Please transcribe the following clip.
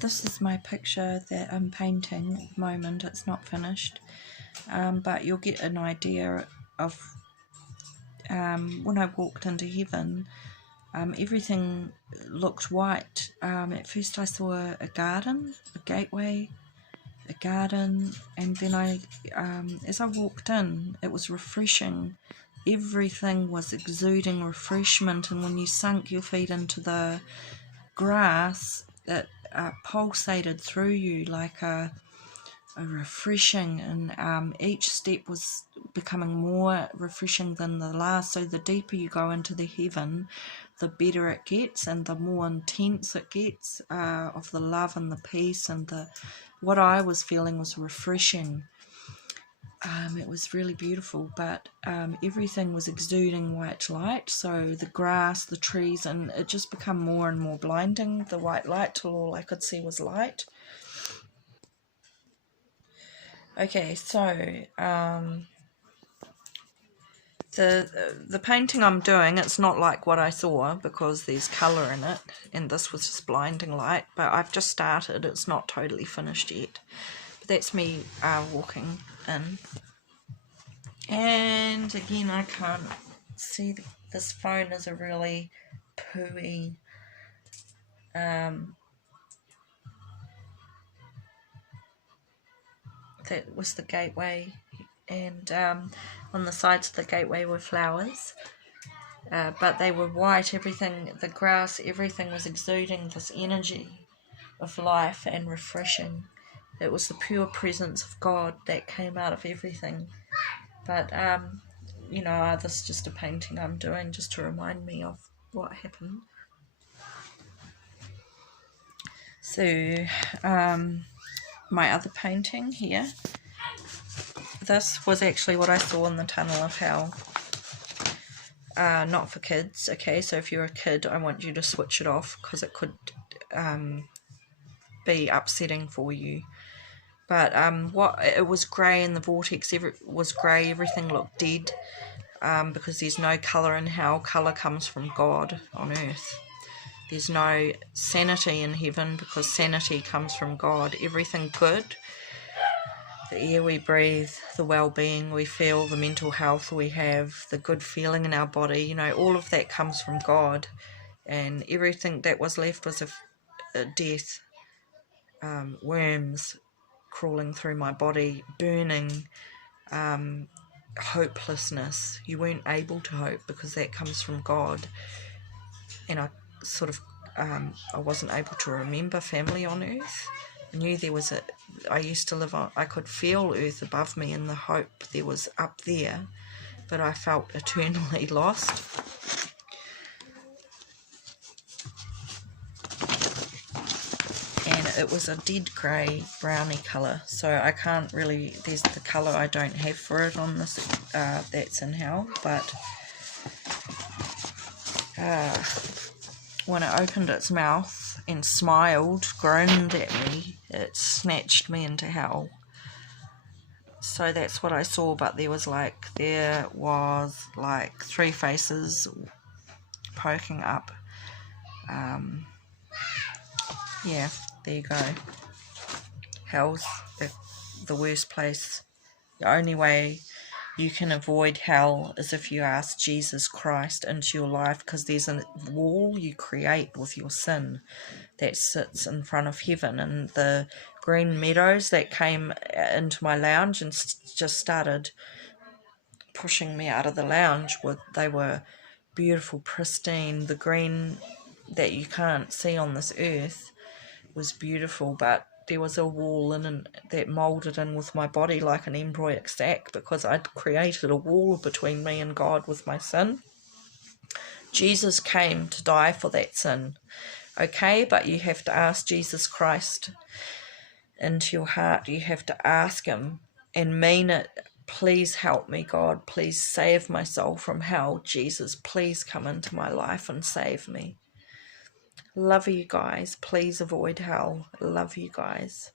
This is my picture that I'm painting at the moment. It's not finished, but you'll get an idea of when I walked into heaven. Everything looked white. At first I saw a garden, a gateway, a garden, and then as I walked in, it was refreshing. Everything was exuding refreshment, and when you sunk your feet into the grass, it pulsated through you like a refreshing, and each step was becoming more refreshing than the last. So the deeper you go into the heaven, the better it gets, and the more intense it gets, of the love and the peace, and what I was feeling was refreshing. It was really beautiful, but everything was exuding white light, so the grass, the trees, and it just became more and more blinding, the white light, till all I could see was light. Okay, so the painting I'm doing, it's not like what I saw because there's colour in it, and this was just blinding light, but I've just started. It's not totally finished yet, but that's me walking in. And again, I can't see, this phone is a really pooey that was the gateway, and on the sides of the gateway were flowers, but they were white. Everything, the grass, everything was exuding this energy of life and refreshing. It was the pure presence of God that came out of everything. But this is just a painting I'm doing just to remind me of what happened. So my other painting here, this was actually what I saw in the tunnel of hell. Not for kids, okay? So if you're a kid, I want you to switch it off, because it could be upsetting for you. But it was grey in the vortex. Was grey. Everything looked dead, because there's no colour in hell. Colour comes from God on earth. There's no sanity in heaven, because sanity comes from God. Everything good, the air we breathe, the well-being we feel, the mental health we have, the good feeling in our body, all of that comes from God. And everything that was left was a death, worms crawling through my body, burning, hopelessness. You weren't able to hope, because that comes from God. And I sort of I wasn't able to remember family on earth. I knew there was I used to live on, I could feel earth above me, and the hope there was up there, but I felt eternally lost. And it was a dead grey browny colour, so I can't really, there's the colour I don't have for it on this, that's in hell. But when it opened its mouth and smiled, groaned at me, it snatched me into hell. So that's what I saw. But there was like 3 faces poking up. Yeah, there you go. Hell's the worst place. The only way you can avoid hell is if you ask Jesus Christ into your life, because there's a wall you create with your sin that sits in front of heaven. And the green meadows that came into my lounge and just started pushing me out of the lounge, they were beautiful, pristine. The green that you can't see on this earth was beautiful, but there was a wall that moulded in with my body like an embroic sack, because I'd created a wall between me and God with my sin. Jesus came to die for that sin, okay? But you have to ask Jesus Christ into your heart. You have to ask him and mean it. Please help me, God. Please save my soul from hell. Jesus, please come into my life and save me. Love you guys. Please avoid hell. Love you guys.